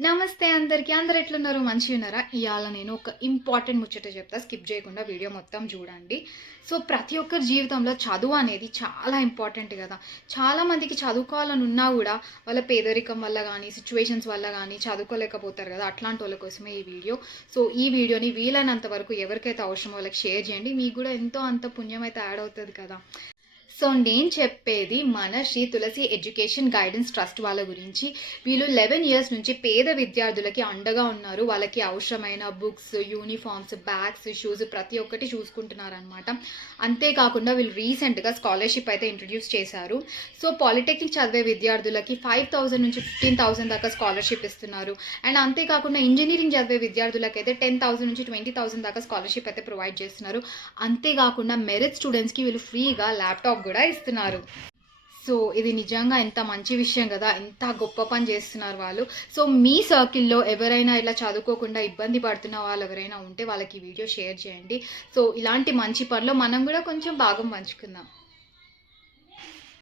నమస్తే అందరికీ. అందరూ ఎట్లున్నారు? మంచిగున్నారా? ఇయాల నేను ఒక ఇంపార్టెంట్ ముచ్చట చెప్తా. స్కిప్ చేయకుండా వీడియో మొత్తం చూడండి. సో, ప్రతి ఒక్కరి జీవితంలో చదువు అనేది చాలా ఇంపార్టెంట్ గదా! చాలామందికి చదువుకోవాలని ఉన్నా గూడా వాళ్ళ పేదరికం వల్ల గానీ, సిట్యుయేషన్స్ వల్ల గానీ చదువుకోలేకపోతారు గదా! అట్లాంటోళ్ళ కోసమే ఈ వీడియో. సో, ఈ వీడియోని వీలైనంత వరకు ఎవరికైతే అవసరమో వాళ్ళకి షేర్ చేయండి. మీకు గూడా ఎంతో అంత పుణ్యం అయితే యాడ్ అవుతది కదా! సో, నేను చెప్పేది మన శ్రీ తులసి ఎడ్యుకేషన్ గైడెన్స్ ట్రస్ట్ వాళ్ళ గురించి. వీళ్ళు 11 ఇయర్స్ నుంచి పేద విద్యార్థులకి అండగా ఉన్నారు. వాళ్ళకి అవసరమైన బుక్స్, యూనిఫార్మ్స్, బ్యాగ్స్, షూస్ ప్రతి ఒక్కటి చూసుకుంటున్నారనమాట. అంతేకాకుండా వీళ్ళు రీసెంట్‌గా స్కాలర్‌షిప్ అయితే ఇంట్రొడ్యూస్ చేశారు. సో, పాలిటెక్నిక్ చదివే విద్యార్థులకి 5,000 నుంచి 15,000 దాకా స్కాలర్‌షిప్ ఇస్తున్నారు. అండ్ అంతేకాకుండా ఇంజినీరింగ్ చదివే విద్యార్థులకైతే 10,000 నుంచి 20,000 దాకా స్కాలర్‌షిప్ అయితే ప్రొవైడ్ చేస్తున్నారు. అంతేకాకుండా మెరిట్ స్టూడెంట్స్‌కి వీళ్ళు ఫ్రీగా ల్యాప్‌టాప్ గూడా ఇస్తున్నారు. సో, ఇది నిజంగా ఎంత మంచి విషయం గదా! ఎంత గొప్ప పని జేస్తున్నారు వాళ్ళు. సో, మీ సర్కిల్‌లో ఎవరైనా ఇలా చదువుకోకుండా ఇబ్బంది పడుతున్న వాళ్ళెవరైనా ఉంటే వాళ్ళకి ఈ వీడియో షేర్ చేయండి. సో, ఇలాంటి మంచి పనిలో మనం గూడా కొంచెం భాగం పంచుకుందాం.